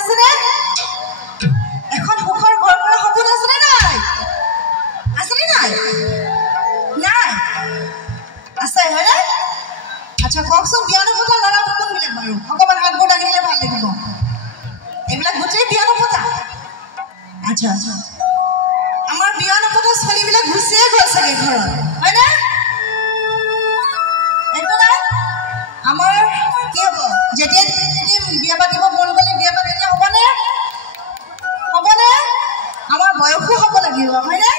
আছেনে এখন সুখৰ ঘৰ কৰা সপোন আছেনে নাই নাই আছে হয়নে আচ্ছা কওকচোন বিয়া নপতা ল'ৰা কোনবিলাক বাৰু অকণমান হাতবোৰ দাঙিলে ভাল লাগিব এইবিলাক গোটেই বিয়া নপতা আচ্ছা আচ্ছা আমাৰ বিয়া নপতা ছোৱালীবিলাক গুচিয়ে গ'ল চাগে ঘৰত হয়নে একো নাই আমাৰ কি হ'ব যেতিয়া বিয়া পাতিব মন গ'লে বিয়া পাতিলে হ'বনে আমাৰ বয়সো হ'ব লাগিব হয়নে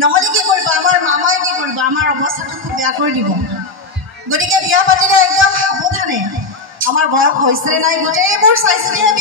নহ'লে কি কৰিব আমাৰ মামাই কি কৰিব আমাৰ অৱস্থাটো খুব বেয়া কৰি দিব গতিকে বিয়া পাতিলে একদম সাৱধানে আমাৰ বয়স হৈছেনে নাই গোটেইবোৰ চাই চিতিহে